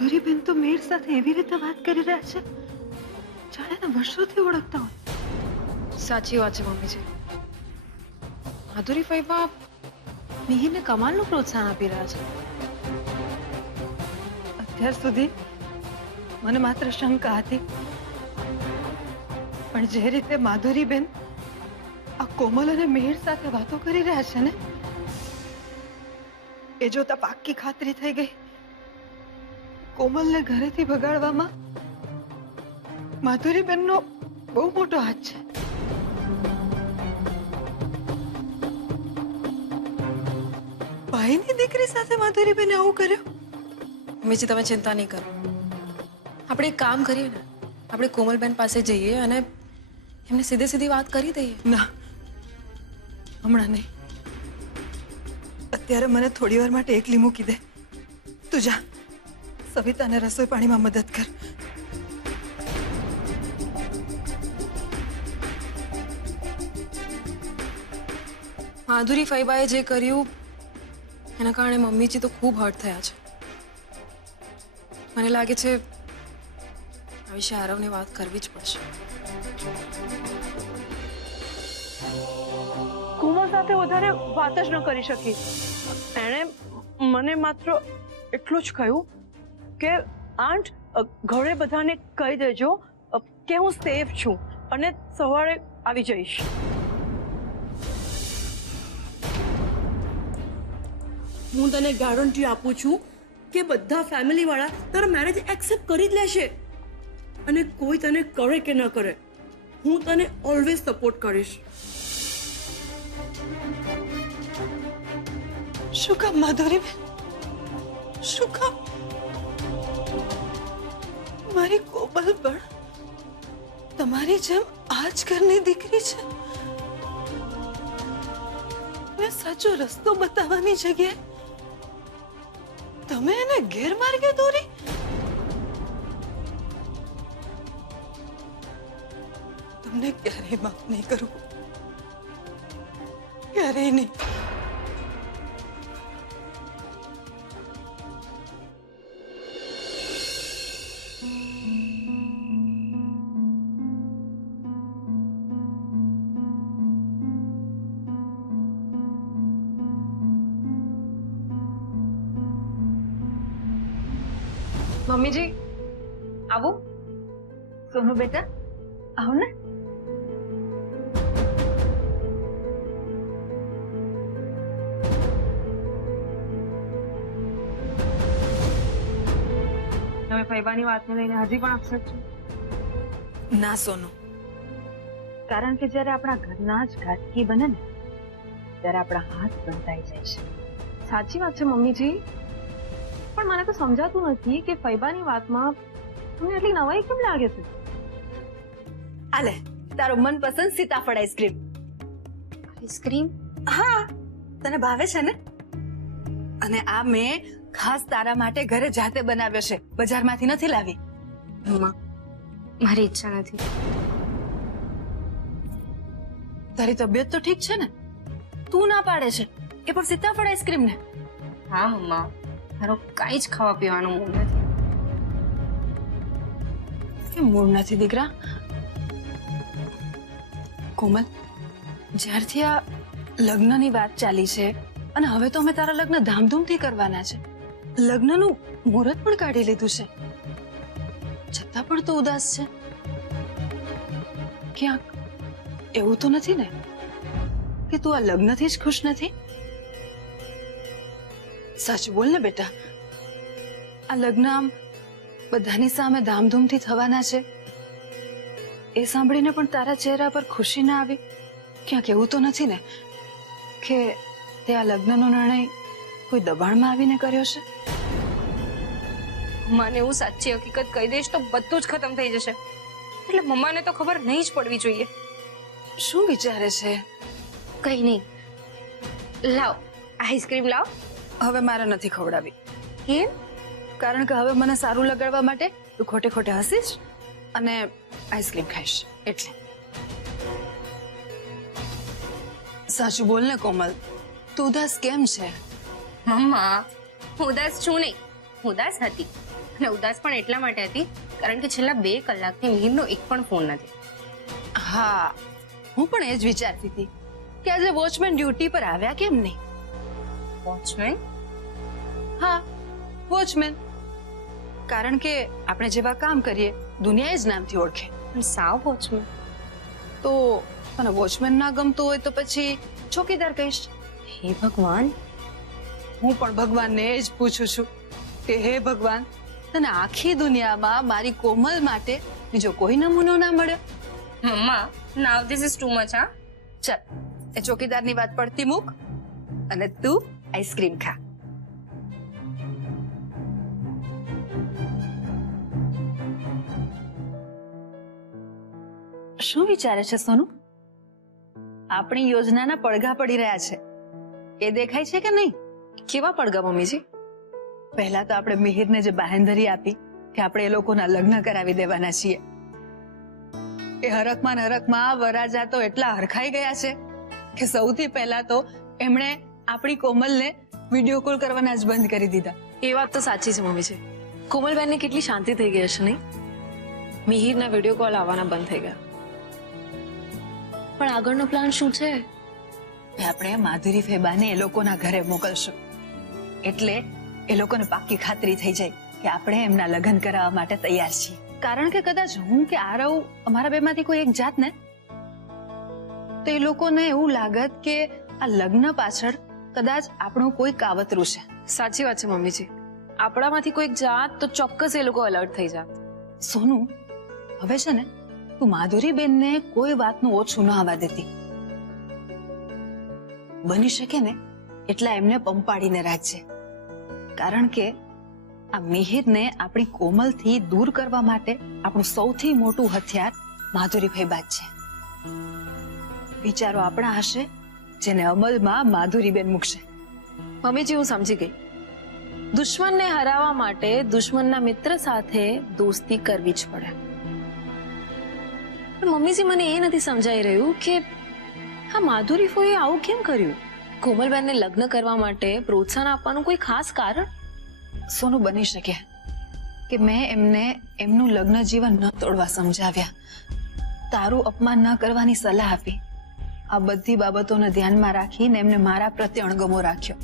માધુરીબેન તો મેળ સાથે એવી રીતે વાત કરી રહ્યા છે જાણે એને વર્ષોથી ઓળખતા હોય. સાચી વાત છે મમ્મીજી. માધુરી ફઈબા મિહિરને કમાલનું પ્રોત્સાહન આપી રહ્યા છે. અત્યાર સુધી મને માત્ર શંકા હતી, પણ જે રીતે માધુરીબેન આ કોમલ અને મિહિર સાથે વાતો કરી રહ્યા છે ને, એ જોતા પાક્કી ખાતરી થઈ ગઈ. કોમલને ઘરેથી ભગાડવામાં માધુરીબેનનો બહુ મોટો હાથ છે. ભાઈની દીકરી સાથે માધુરીબેને આવું કર્યું? મમ્મીજી તમે ચિંતા નહીં કરો. આપણે એક કામ કરીએ ને, આપણે કોમલબેન પાસે જઈએ અને એમને સીધે સીધી વાત કરી દઈએ. ના, હમણાં નહીં. અત્યારે મને થોડી વાર માટે એકલી મૂકી દે. તું જા, સવિતાને રસોઈ પાણીમાં મદદ કર. માધુરી ફઈબાએ જે કર્યું એના કારણે મમ્મીજી તો ખૂબ હર્ટ થયા છે. મને લાગે છે આ વિશે આરવને વાત કરવી જ પડશે. કુમાર સાથે વધારે વાત જ ન કરી શકી. એણે મને માત્ર એટલું જ કહ્યું કે આંટ ઘરે બધાને કહી દેજો કે હું સેફ છું અને સવારે આવી જઈશ. હું તને ગેરંટી આપું છું કે બધા ફેમિલી વાળા તારા મેરેજ એક્સેપ્ટ કરી જ લેશે અને કોઈ તને કરે કે ન કરે હું તને ઓલવેઝ સપોર્ટ કરીશ. શું કામ માધુરીબેન? શું કામ? મારી કોમલ પણ તમારી જેમ આ જ ઘરની દીકરી છે. મેં સાચો રસ્તો બતાવવાની જગ્યાએ તમે એને ગેરમાર્ગે દોરી. તમને ક્યારેય માફ નહીં કરું, ક્યારેય નહીં. મમ્મીજી આવો. સોનુ બેટા, આવો ને. તમે ફઈબાની વાતને લઈને હજી પણ અપસેટ છો? ના સોનુ, કારણ કે જ્યારે આપણા ઘરના જ ઘાતકી બને ને ત્યારે આપણા હાથ બંધાઈ જાય છે. સાચી વાત છે મમ્મીજી, પણ મને તો સમજાતું નથી કે ફઈબાની વાતમાં તમને એટલી નવાઈ કેમ લાગે છે? આલે તારો મનપસંદ સીતાફળ આઈસ્ક્રીમ. આઈસ્ક્રીમ? હા, તને ભાવે છે ને? અને આ મેં ખાસ તારા માટે ઘરે જાતે બનાવ્યો છે, બજારમાંથી નથી લાવી. મમ્મા, મારી ઈચ્છા નથી. તારી તબિયત તો ઠીક છે ને? તું ના પાડે છે એ પણ સીતાફળ આઈસ્ક્રીમ ને? હા મમ્મા, મારો કાંઈ જ ખાવા પીવાનું મૂડ નથી. કેમ મૂડ નથી દીકરા? કોમલ, જ્યારથી આ લગ્નની વાત ચાલી છે અને હવે તો અમે તારા લગ્ન ધામધૂમથી કરવાના છે, લગ્નનું મુહૂર્ત પણ કાઢી લીધું છે, છતાં પણ તો ઉદાસ છે. ક્યાંક એવું તો નથી ને કે તું આ લગ્નથી જ ખુશ નથી? સાચું બોલ ને બેટા. આ લગ્ન આમ બધાની સામે ધામધૂમથી થવાના છે, એ સાંભળીને પણ તારા ચહેરા પર ખુશી ના આવી? ક્યાંક એવું તો નથી ને કે તે આ લગ્નનો નિર્ણય કોઈ દબાણમાં આવીને કર્યો છે? મને એવું સાચી હકીકત કહી દઈશ તો બધું જ ખતમ થઈ જશે, એટલે મમ્માને તો ખબર નહીં જ પડવી જોઈએ. શું વિચારે છે? કઈ નહીં, લાવ આઈસ્ક્રીમ લાવ. હવે મારે નથી ખવડાવી. કેમ? કારણ કે હવે મને સારું લગાડવા માટે તું ખોટે ખોટે હસીશ અને આઈસ્ક્રીમ ખાઈશ એટલે. સાચું બોલ ને કોમલ, તું ઉદાસ કેમ છે? મમ્મા, હું ઉદાસ છું નહીં, હું ઉદાસ હતી. અને ઉદાસ પણ એટલા માટે હતી કારણ કે છેલ્લા 2 કલાકથી મિહિરનો એક પણ ફોન નથી. હા, હું પણ એ જ વિચારતી હતી કે આજે વોચમેન ડ્યુટી પર આવ્યા કેમ નહીં. વોચમેન? હા, વોચમેન. કારણ કે આપણે જેવા કામ કરીએ દુનિયા જ નામથી ઓળખે. સાવ વોચમેન? તો તને વોચમેન ના ગમતું હોય તો પછી ચોકીદાર કહીશ. હે ભગવાન, હું પણ ભગવાનને જ પૂછું છું કે હે ભગવાન, તને આખી દુનિયામાં મારી કોમલ માટે બીજો કોઈ નમૂનો ના મળ્યો. મમ્મા, now this is too much. હા, ચાલ એ ચોકીદારની વાત પડતી મૂક અને તું આઈસ્ક્રીમ ખા. શું વિચારે છે સોનુ? આપણી યોજનાના પડઘા પડી રહ્યા છે એ દેખાય છે કે નહીં? કેવા પડઘા મમ્મીજી? પહેલા તો આપણે મિહિરને જે બાહેંધરી આપી કે આપણે એ લોકોના લગ્ન કરાવી દેવાના છીએ, એ હરખમાં ને હરખમાં વરરાજા તો એટલા હરખાઈ ગયા છે કે સૌથી પહેલા તો એમણે આપણી કોમલને વિડીયો કોલ કરવાના જ બંધ કરી દીધા. એ વાત તો સાચી છે મમ્મીજી. કોમલબેનને કેટલી શાંતિ થઈ ગઈ હશે નહીં? મિહિરના વિડીયો કોલ આવવાના બંધ થઈ ગયા. પણ આગળનો પ્લાન શું છે? આપણે માધુરી ફેબાને એ લોકોના ઘરે મોકલશું એટલે એ લોકોને પાક્કી ખાતરી થઈ જાય કે આપણે એમના લગ્ન કરાવવા માટે તૈયાર છીએ. કારણ કે કદાચ હું કે આરવ અમારા બેમાંથી કોઈ એક જાત ને તો એ લોકોને એવું લાગત કે આ લગ્ન પાછળ કદાચ આપણું કોઈ કાવતરું છે. સાચી વાત છે મમ્મીજી. આપણામાંથી કોઈક જાત તો ચોક્કસ એ લોકો એલર્ટ થઈ જાત. સોનુ, હવે છે ને તું માધુરીબેનને કોઈ વાતનું ઓછું ન આવવા દેતી. બની શકે ને એટલા એમને પંપાડીને રાખજે. કારણ કે આ મિહિરને આપણી કોમલથી દૂર કરવા માટે આપણું સૌથી મોટું હથિયાર માધુરી ફેબા છે. વિચારો આપણા હશે જેને અમલમાં માધુરીબેન મૂકશે. મમ્મીજી, હું સમજી ગઈ. દુશ્મનને હરાવવા માટે દુશ્મનના મિત્ર સાથે દોસ્તી કરવી જ પડે. પણ મમ્મીજી, મને એ નથી સમજાઈ રહ્યું કે હા માધુરી ફોઈએ આવું કેમ કર્યું? કોમલબેનને લગ્ન કરવા માટે પ્રોત્સાહન આપવાનું કોઈ ખાસ કારણ? સોનું, બની શકે કે મેં એમને એમનું લગ્ન જીવન ન તોડવા સમજાવ્યા, તારું અપમાન ન કરવાની સલાહ આપી. આ બધી બાબતોને ધ્યાનમાં રાખીને એમને મારા પ્રત્યે અણગમો રાખ્યો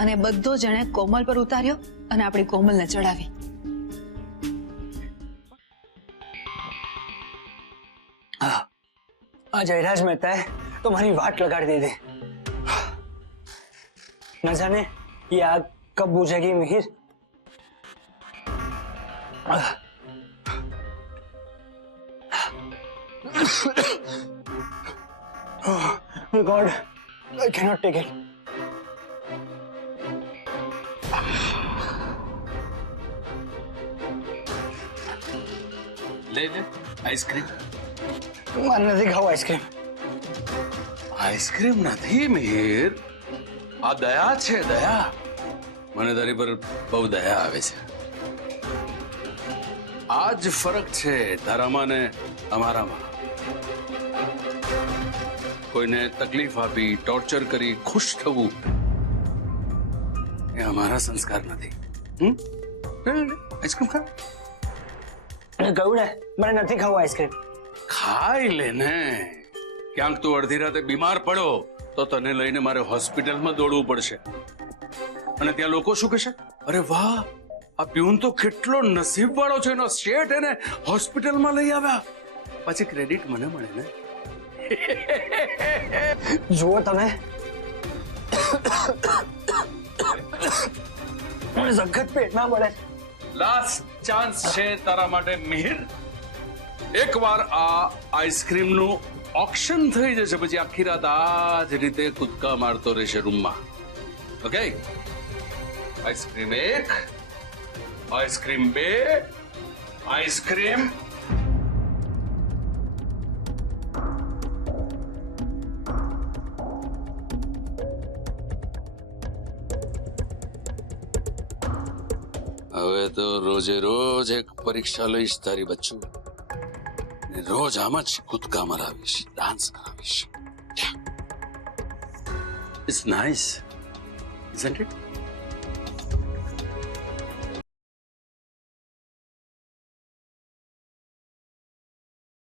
અને બધો જણે કોમલ પર ઉતાર્યો અને આપણી કોમલને ચડાવી. આ જયરાજ મહેતાએ તો મારી વાટ લગાડી દીધી. न जाने ये आग कब बुझेगी Mihir. Oh God, I cannot take it. ले ले आइसक्रीम. મને નથી ખાવું આઈસ્ક્રીમ. આઈસ્ક્રીમ નથી મિહિર, આ દયા છે, દયા. મને તારી પર બહુ દયા આવે છે. આ જ ફરક છે તારામાં ને અમારામાં. કોઈને તકલીફ આપી, ટોર્ચર કરી ખુશ થવું એ અમારા સંસ્કાર નથી. આઈસ્ક્રીમ ખા. કહ્યું ને મને નથી ખાવું આઈસ્ક્રીમ. ખાઈ લે ને. ક્યાંક તું અડધી રાતે બીમાર પડો તો તને લઈને મારે હોસ્પિટલમાં દોડવું પડશે અને ત્યાં લોકો શું કહેશે? અરે વાહ, આ પ્યુન તો કેટલો નસીબ વાળો છે, એનો શેઠ એને હોસ્પિટલમાં લઈ આવ્યા. પછી ક્રેડિટ મને મળે ને. જુઓ તમે, મને સખત પેટમાં મળે. લાસ્ટ ચાન્સ છે તારા માટે મિહિર. એકવાર આ આઈસ્ક્રીમ નું ઓક્શન થઈ જશે પછી આખી રાત આ જ રીતે કૂદકા મારતો રહેશે રૂમમાં. ઓકે? Ice cream 1, ice cream 2, ice cream. હવે તો રોજે રોજ એક પરીક્ષા લઈશ તારી બચ્ચું, ને રોજ આમ જ કૂદકા મરાવીશ, ડાન્સ કરાવીશ. It's nice, isn't it?